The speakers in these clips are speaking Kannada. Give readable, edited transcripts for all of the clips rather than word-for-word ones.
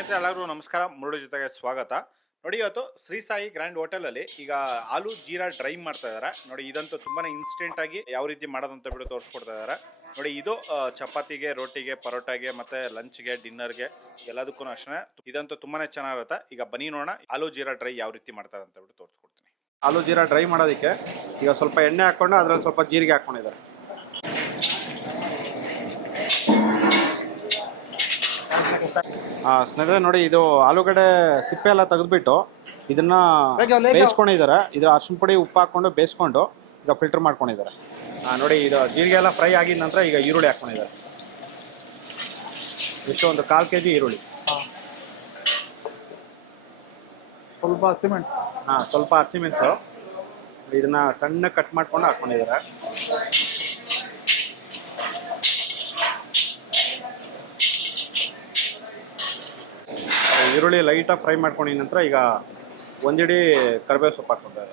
ಸ್ನೇಹಿತರೆ ಎಲ್ಲರಿಗೂ ನಮಸ್ಕಾರ. ಮುರುಳು ಜೊತೆಗೆ ಸ್ವಾಗತ. ನೋಡಿ, ಇವತ್ತು ಶ್ರೀ ಸಾಯಿ ಗ್ರ್ಯಾಂಡ್ ಹೋಟೆಲಲ್ಲಿ ಈಗ ಆಲೂ ಜೀರಾ ಡ್ರೈ ಮಾಡ್ತಾ ಇದ್ದಾರೆ. ನೋಡಿ, ಇದಂತೂ ತುಂಬಾನೇ ಇನ್ಸ್ಟೆಂಟ್ ಆಗಿ ಯಾವ ರೀತಿ ಮಾಡೋದಂತ ಬಿಟ್ಟು ತೋರಿಸ್ಕೊಡ್ತಾ ಇದ್ದಾರೆ. ನೋಡಿ, ಇದು ಚಪಾತಿಗೆ, ರೋಟಿಗೆ, ಪರೋಟಾಗೆ, ಮತ್ತೆ ಲಂಚ್ಗೆ, ಡಿನ್ನರ್ಗೆ ಎಲ್ಲದಕ್ಕೂ ಅಷ್ಟೇ ಇದಂತೂ ತುಂಬಾನೇ ಚೆನ್ನಾಗಿರುತ್ತೆ. ಈಗ ಬನ್ನಿ ನೋಡೋಣ ಆಲೂ ಜೀರಾ ಡ್ರೈ ಯಾವ ರೀತಿ ಮಾಡ್ತಾರೆ ಅಂತ ಬಿಟ್ಟು ತೋರಿಸ್ಕೊಡ್ತೀನಿ. ಆಲೂ ಜೀರಾ ಡ್ರೈ ಮಾಡೋದಕ್ಕೆ ಈಗ ಸ್ವಲ್ಪ ಎಣ್ಣೆ ಹಾಕೊಂಡು ಅದ್ರಲ್ಲಿ ಸ್ವಲ್ಪ ಜೀರಿಗೆ ಹಾಕೊಂಡಿದ್ದಾರೆ. ಸ್ನೇಹಿತರೆ ನೋಡಿ, ಇದು ಆಲೂಗಡ್ಡೆ ಸಿಪ್ಪೆ ಎಲ್ಲ ತೆಗೆದ್ಬಿಟ್ಟು ಇದನ್ನ ಬೇಯಿಸ್ಕೊಂಡಿದ್ದಾರೆ. ಇದು ಅರಿಶಿನ ಪುಡಿ ಉಪ್ಪು ಹಾಕೊಂಡು ಬೇಯಿಸ್ಕೊಂಡು ಈಗ ಫಿಲ್ಟರ್ ಮಾಡ್ಕೊಂಡಿದ್ದಾರೆ. ನೋಡಿ, ಇದು ಜೀರಿಗೆ ಎಲ್ಲ ಫ್ರೈ ಆಗಿದ ನಂತರ ಈಗ ಈರುಳ್ಳಿ ಹಾಕೊಂಡಿದ್ದಾರೆ. ಎಷ್ಟು ಒಂದು 1/4 kg ಈರುಳ್ಳಿ, ಸ್ವಲ್ಪ ಹಸಿಮೆಣಸು, ಸ್ವಲ್ಪ ಹಸಿಮೆಣಸು ಇದನ್ನ ಸಣ್ಣ ಕಟ್ ಮಾಡ್ಕೊಂಡು ಹಾಕೊಂಡಿದ್ದಾರೆ. ಈರುಳ್ಳಿ ಲೈಟಾಗಿ ಫ್ರೈ ಮಾಡ್ಕೊಂಡಿದ ನಂತರ ಈಗ ಒಂದಿಡಿ ಕರಿಬೇವು ಸೊಪ್ಪು ಹಾಕ್ಕೊತಾರೆ.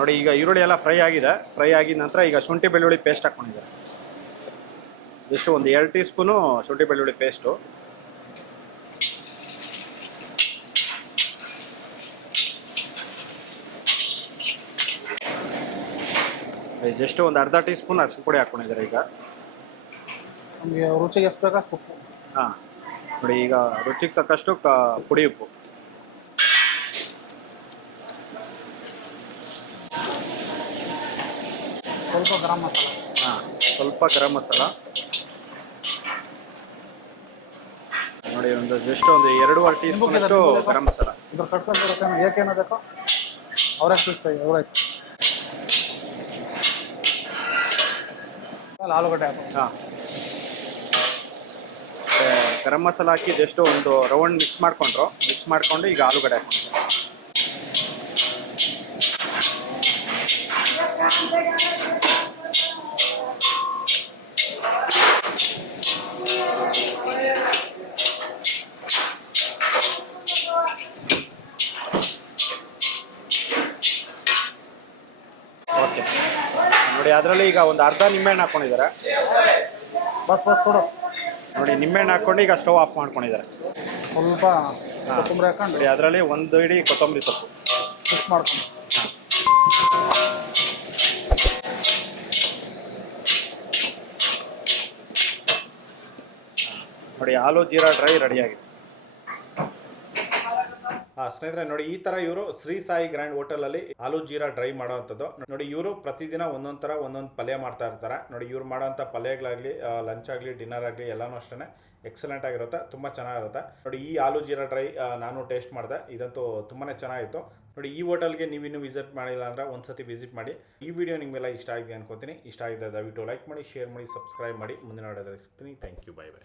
ನೋಡಿ, ಈಗ ಈರುಳ್ಳಿ ಎಲ್ಲ ಫ್ರೈ ಆಗಿದೆ. ಫ್ರೈ ಆಗಿದ ನಂತರ ಈಗ ಶುಂಠಿ ಬೆಳ್ಳುಳ್ಳಿ ಪೇಸ್ಟ್ ಹಾಕ್ಕೊಂಡಿದ್ದಾರೆ. ಎಷ್ಟು ಒಂದು 2 ಟೀ ಸ್ಪೂನು ಶುಂಠಿ ಬೆಳ್ಳುಳ್ಳಿ ಪೇಸ್ಟು. ಜಸ್ಟ್ ಒಂದು ಅರ್ಧ ಟೀ ಸ್ಪೂನ್ ಅರಿಶಿನ ಪುಡಿ ಹಾಕ್ಕೊಂಡಿದ್ದಾರೆ. ಈಗ ನಮಗೆ ರುಚಿಗೆ ಎಷ್ಟು ಬೇಕಾ ಅಷ್ಟು ಉಪ್ಪು. ನೋಡಿ, ಈಗ ರುಚಿಗೆ ತಕ್ಕಷ್ಟು ಪುಡಿ ಉಪ್ಪು, ಸ್ವಲ್ಪ ಗರಂ ಮಸಾಲ, ಸ್ವಲ್ಪ ಗರಂ ಮಸಾಲ. ನೋಡಿ, ಜಸ್ಟ್ ಒಂದು 2.5 ಟೀ ಸ್ಪೂನ್ ಅಷ್ಟು ಗರಂ ಮಸಾಲ. ಇದ್ರ ಕಟ್ಕೊಂಡು ಏಕೇನೋ ಬೇಕೋ ಅವರೇ ಪೀಸ್ ಅವರೇ ಆಲೂಗಡ್ಡೆ ಹಾಕಿ ಗರಂ ಮಸಾಲ ಹಾಕಿ ಜಸ್ಟ್ ಒಂದು ರೌಂಡ್ ಮಿಕ್ಸ್ ಮಾಡ್ಕೊಂಡು ಈಗ ಆಲೂಗಡ್ಡೆ ಹಾಕೊಂಡು. ಓಕೆ, ನೋಡಿ ಅದರಲ್ಲಿ ಈಗ ಒಂದು ಅರ್ಧ ನಿಂಬೆಹಣ್ಣು ಹಾಕೊಂಡಿದ್ದಾರೆ. ಬಸ್ ಕೊಡು. ನೋಡಿ, ನಿಂಬೆಹಣ್ಣು ಹಾಕ್ಕೊಂಡು ಈಗ ಸ್ಟವ್ ಆಫ್ ಮಾಡ್ಕೊಂಡಿದ್ದಾರೆ. ಸ್ವಲ್ಪ ಕೊತ್ತಂಬರಿ ಹಾಕೊಂಡು ನೋಡಿ, ಅದರಲ್ಲಿ ಒಂದು ಇಡೀ ಕೊತ್ತಂಬರಿ ಸೊಪ್ಪು ಮಿಕ್ಸ್ ಮಾಡ್ಕೊಂಡು. ನೋಡಿ, ಆಲೂ ಜೀರಾ ಡ್ರೈ ರೆಡಿಯಾಗಿದೆ. ಸ್ನೇಹಿತರೆ ನೋಡಿ, ಈ ತರ ಇವರು ಶ್ರೀ ಸಾಯಿ ಗ್ರ್ಯಾಂಡ್ ಹೋಟೆಲಲ್ಲಿ ಆಲೂ ಜೀರಾ ಡ್ರೈ ಮಾಡೋವಂಥದ್ದು. ನೋಡಿ, ಇವರು ಪ್ರತಿದಿನ ಒಂದೊಂದು ಪಲ್ಯ ಮಾಡ್ತಾ ಇರ್ತಾರೆ. ನೋಡಿ, ಇವ್ರು ಮಾಡೋಂಥ ಪಲ್ಯಗಳಾಗಲಿ, ಲಂಚ್ ಆಗಲಿ, ಡಿನ್ನರ್ ಆಗಲಿ ಎಲ್ಲನೂ ಅಷ್ಟೇ ಎಕ್ಸಲೆಂಟ್ ಆಗಿರುತ್ತೆ, ತುಂಬ ಚೆನ್ನಾಗಿರುತ್ತೆ. ನೋಡಿ, ಈ ಆಲೂ ಜೀರಾ ಡ್ರೈ ನಾನು ಟೇಸ್ಟ್ ಮಾಡಿದೆ, ಇದಂತೂ ತುಂಬಾ ಚೆನ್ನಾಗಿತ್ತು. ನೋಡಿ, ಈ ಹೋಟೆಲ್ಗೆ ನೀವಿನ್ನೂ ವಿಸಿಟ್ ಮಾಡಿಲ್ಲ ಅಂದರೆ ಒಂದ್ಸತಿ ವಿಸಿಟ್ ಮಾಡಿ. ಈ ವಿಡಿಯೋ ನಿಮಗೆಲ್ಲ ಇಷ್ಟ ಆಗಿದೆ ಅನ್ಕೋತೀನಿ. ಇಷ್ಟ ಆಗಿದೆ ದಯವಿಟ್ಟು ಲೈಕ್ ಮಾಡಿ, ಶೇರ್ ಮಾಡಿ, ಸಬ್ಸ್ಕ್ರೈಬ್ ಮಾಡಿ. ಮುಂದಿನ ವಿಡಿಯೋದಲ್ಲಿ ಸಿಗ್ತೀನಿ. Thank you, bye by.